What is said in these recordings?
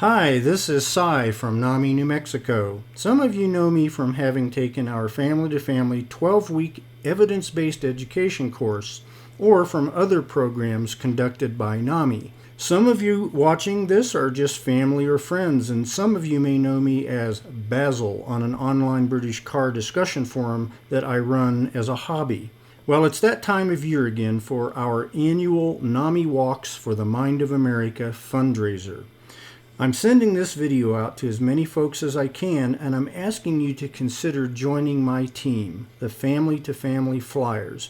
Hi, this is Cy from NAMI, New Mexico. Some of you know me from having taken our Family to Family 12-week evidence-based education course, or from other programs conducted by NAMI. Some of you watching this are just family or friends, and some of you may know me as Basil on an online British car discussion forum that I run as a hobby. Well, it's that time of year again for our annual NAMI Walks for the Mind of America fundraiser. I'm sending this video out to as many folks as I can, and I'm asking you to consider joining my team, the Family to Family Flyers,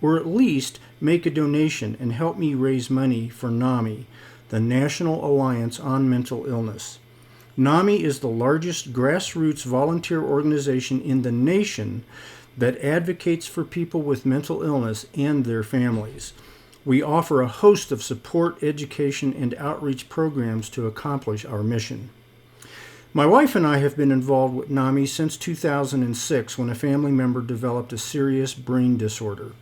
or at least make a donation and help me raise money for NAMI, the National Alliance on Mental Illness. NAMI is the largest grassroots volunteer organization in the nation that advocates for people with mental illness and their families. We offer a host of support, education, and outreach programs to accomplish our mission. My wife and I have been involved with NAMI since 2006 when a family member developed a serious brain disorder.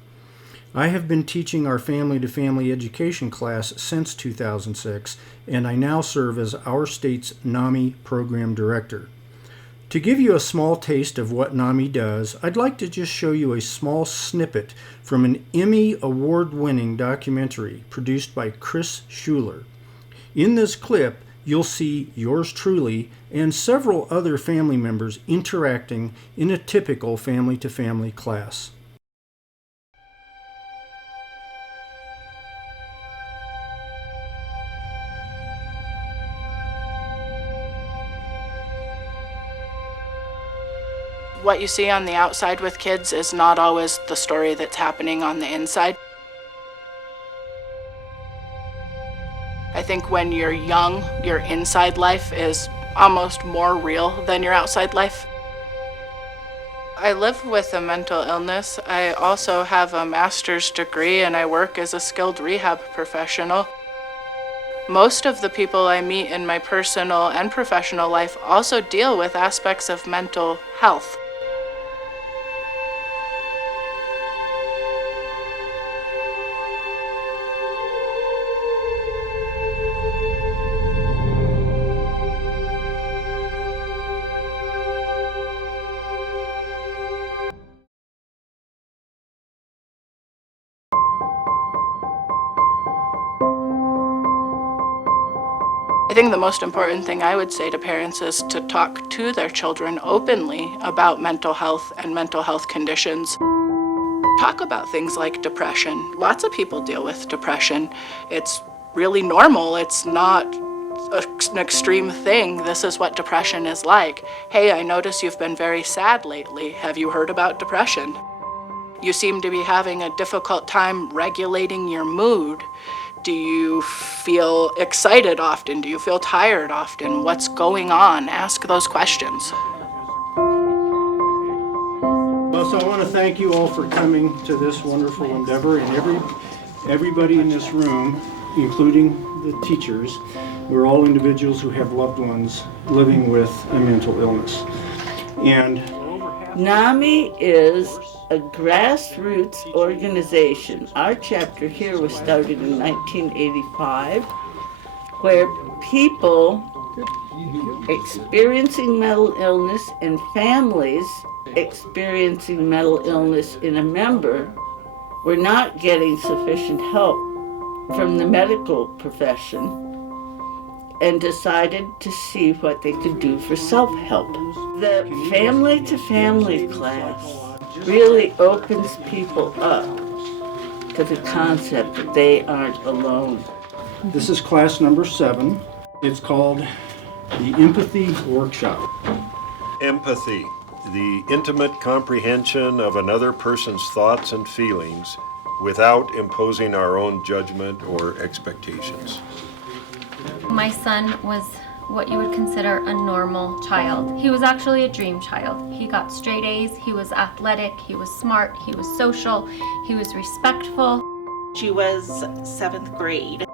I have been teaching our family-to-family education class since 2006, and I now serve as our state's NAMI program director. To give you a small taste of what NAMI does, I'd like to just show you a small snippet from an Emmy award-winning documentary produced by Chris Schuler. In this clip, you'll see yours truly and several other family members interacting in a typical family-to-family class. What you see on the outside with kids is not always the story that's happening on the inside. I think when you're young, your inside life is almost more real than your outside life. I live with a mental illness. I also have a master's degree and I work as a skilled rehab professional. Most of the people I meet in my personal and professional life also deal with aspects of mental health. I think the most important thing I would say to parents is to talk to their children openly about mental health and mental health conditions. Talk about things like depression. Lots of people deal with depression. It's really normal. It's not an extreme thing. This is what depression is like. Hey, I notice you've been very sad lately. Have you heard about depression? You seem to be having a difficult time regulating your mood. Do you feel excited often? Do you feel tired often? What's going on? Ask those questions. Well, so I want to thank you all for coming to this wonderful endeavor, and everybody in this room, including the teachers, we're all individuals who have loved ones living with a mental illness. And NAMI is a grassroots organization. Our chapter here was started in 1985, where people experiencing mental illness and families experiencing mental illness in a member were not getting sufficient help from the medical profession and decided to see what they could do for self-help. The family-to-family class really opens people up to the concept that they aren't alone. this is class number 7. It's called the Empathy Workshop. Empathy, the intimate comprehension of another person's thoughts and feelings without imposing our own judgment or expectations. My son was what you would consider a normal child. He was actually a dream child. He got straight A's, he was athletic, he was smart, he was social, he was respectful. She was 7th grade.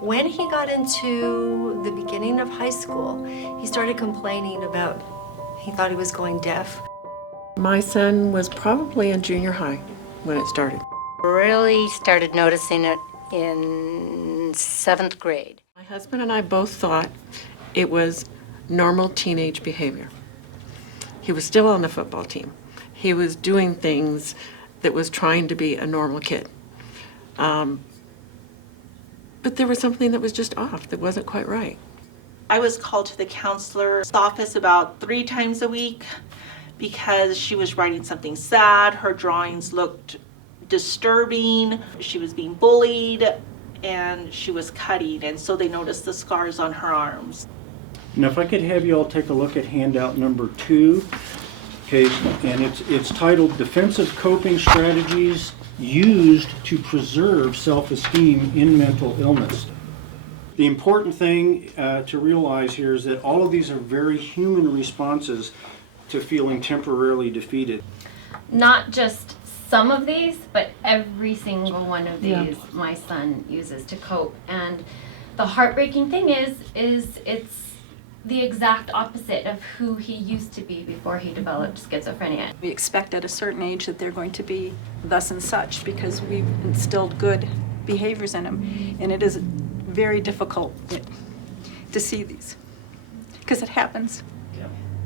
When he got into the beginning of high school, he started complaining about, he thought he was going deaf. My son was probably in junior high when it started. Really started noticing it in 7th grade. My husband and I both thought It was normal teenage behavior. He was still on the football team. He was doing things that was trying to be a normal kid. But there was something that was just off, that wasn't quite right. I was called to the counselor's office about 3 times a week because she was writing something sad. Her drawings looked disturbing. She was being bullied and she was cutting, and so they noticed the scars on her arms. Now, if I could have you all take a look at handout number 2, okay, and it's titled Defensive Coping Strategies Used to Preserve Self-Esteem in Mental Illness. The important thing to realize here is that all of these are very human responses to feeling temporarily defeated. Not just some of these, but every single one of these my son uses to cope. And the heartbreaking thing is it's the exact opposite of who he used to be before he developed schizophrenia. We expect at a certain age that they're going to be thus and such because we've instilled good behaviors in them. And it is very difficult to see these because it happens.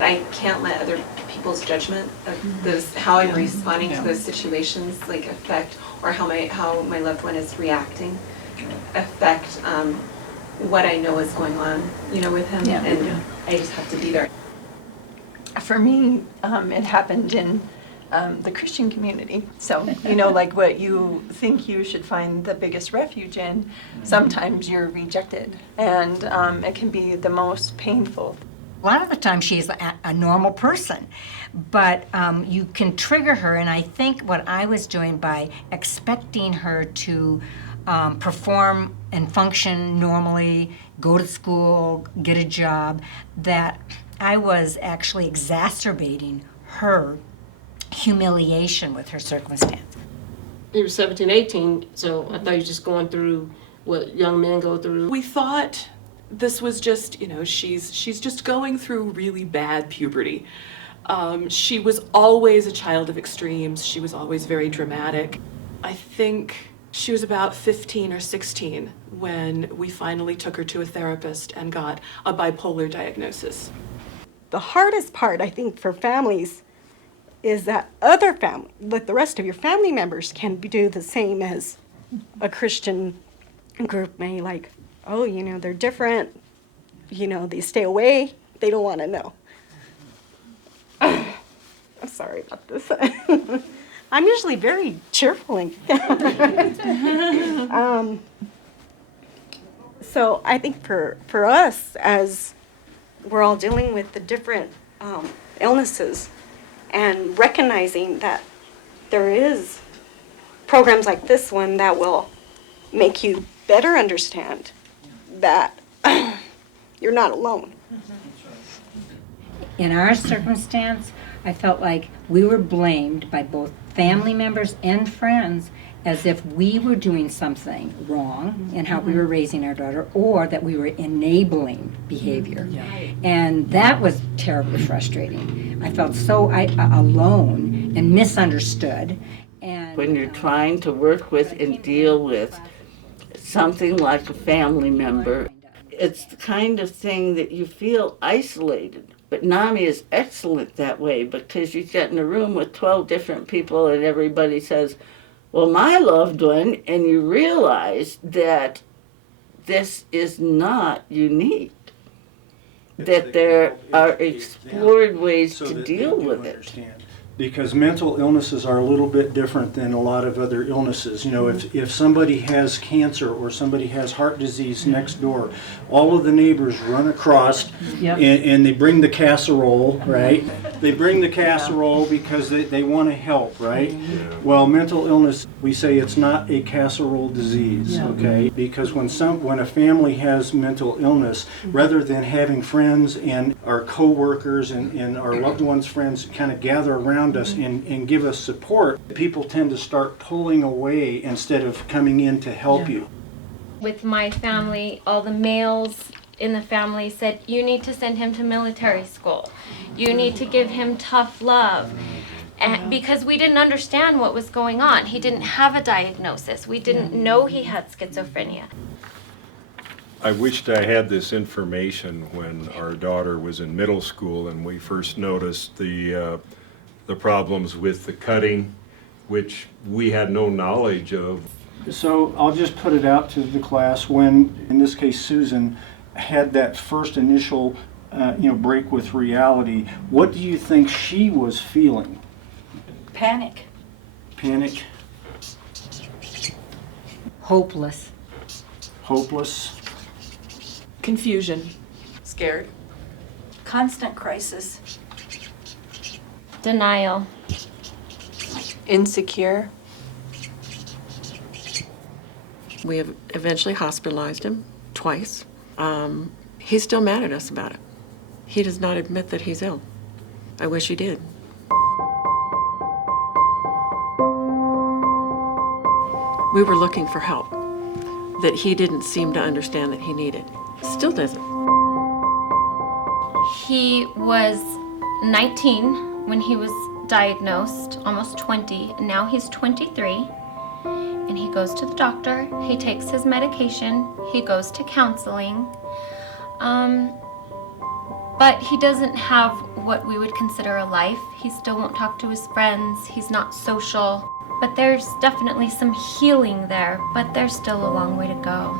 I can't let other people's judgment of those, how I'm responding to those situations, like affect, or how my loved one is reacting, affect what I know is going on, with him, and I just have to be there. For me, it happened in the Christian community. So, like what you think you should find the biggest refuge in, sometimes you're rejected, and it can be the most painful. A lot of the time she's a normal person, but you can trigger her, and I think what I was doing by expecting her to perform and function normally, go to school, get a job, that I was actually exacerbating her humiliation with her circumstance. He was 17, 18, so I thought he was just going through what young men go through. We thought this was just, she's just going through really bad puberty. She was always a child of extremes. She was always very dramatic. I think she was about 15 or 16 when we finally took her to a therapist and got a bipolar diagnosis. The hardest part, I think, for families is that that the rest of your family members can do the same as a Christian group may, like, oh, they're different, they stay away, they don't want to know. I'm sorry about this. I'm usually very cheerful. So I think for us, as we're all dealing with the different illnesses, and recognizing that there is programs like this one that will make you better understand that you're not alone. In our circumstance, I felt like we were blamed by both family members and friends as if we were doing something wrong in how we were raising our daughter, or that we were enabling behavior. And that was terribly frustrating. I felt so alone and misunderstood. And when you're trying to work with and deal with something like a family member, it's the kind of thing that you feel isolated. But NAMI is excellent that way, because you get in a room with 12 different people and everybody says, well, my loved one, and you realize that this is not unique, that there are explored ways to deal with it. Because mental illnesses are a little bit different than a lot of other illnesses. If somebody has cancer or somebody has heart disease next door, all of the neighbors run across and they bring the casserole, right? They bring the casserole because they want to help, right? Well, mental illness, we say it's not a casserole disease, okay? Because when a family has mental illness, rather than having friends and our co-workers and our loved ones' friends kind of gather around us and give us support, people tend to start pulling away instead of coming in to help you. With my family, all the males in the family said, you need to send him to military school. You need to give him tough love. And because we didn't understand what was going on. He didn't have a diagnosis. We didn't know he had schizophrenia. I wished I had this information when our daughter was in middle school and we first noticed the problems with the cutting, which we had no knowledge of. So I'll just put it out to the class when, in this case, Susan had that first initial break with reality. What do you think she was feeling? Panic. Panic? Hopeless. Hopeless? Confusion. Scared. Constant crisis. Denial. Insecure. We have eventually hospitalized him twice. He's still mad at us about it. He does not admit that he's ill. I wish he did. We were looking for help that he didn't seem to understand that he needed. Still doesn't. He was 19 when he was diagnosed, almost 20, and now he's 23. And he goes to the doctor, he takes his medication, he goes to counseling. But he doesn't have what we would consider a life. He still won't talk to his friends, he's not social. But there's definitely some healing there, but there's still a long way to go.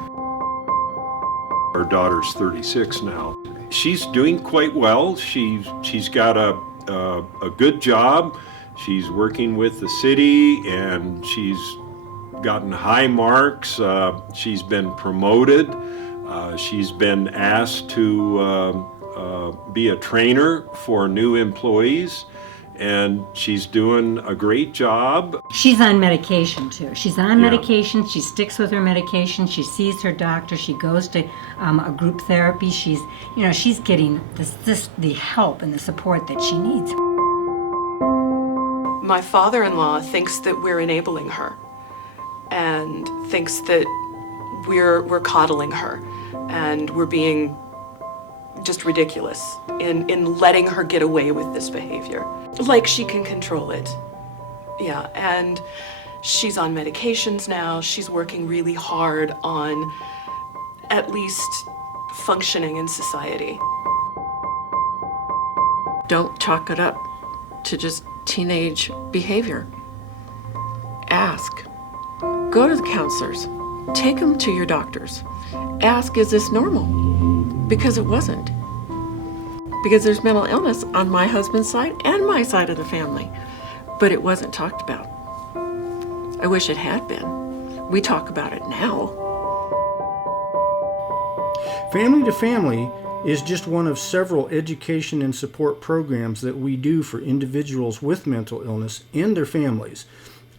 Our daughter's 36 now. She's doing quite well. She's got a good job. She's working with the city and she's gotten high marks. She's been promoted. She's been asked to be a trainer for new employees, and she's doing a great job. She's on medication too. She's on medication. She sticks with her medication. She sees her doctor. She goes to a group therapy. She's getting the help and the support that she needs. My father-in-law thinks that we're enabling her and thinks that we're coddling her and we're being just ridiculous in letting her get away with this behavior. Like she can control it. Yeah, and she's on medications now. She's working really hard on at least functioning in society. Don't chalk it up to just teenage behavior. Ask. Go to the counselors. Take them to your doctors. Ask, is this normal? Because it wasn't. Because there's mental illness on my husband's side and my side of the family, but it wasn't talked about. I wish it had been. We talk about it now. Family to Family is just one of several education and support programs that we do for individuals with mental illness and their families.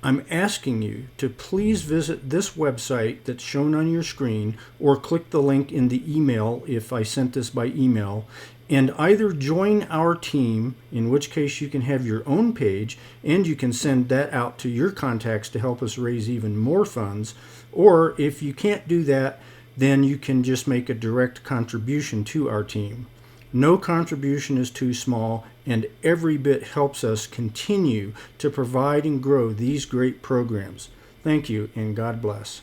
I'm asking you to please visit this website that's shown on your screen or click the link in the email if I sent this by email, and either join our team, in which case you can have your own page and you can send that out to your contacts to help us raise even more funds, or if you can't do that, then you can just make a direct contribution to our team. No contribution is too small, and every bit helps us continue to provide and grow these great programs. Thank you, and God bless.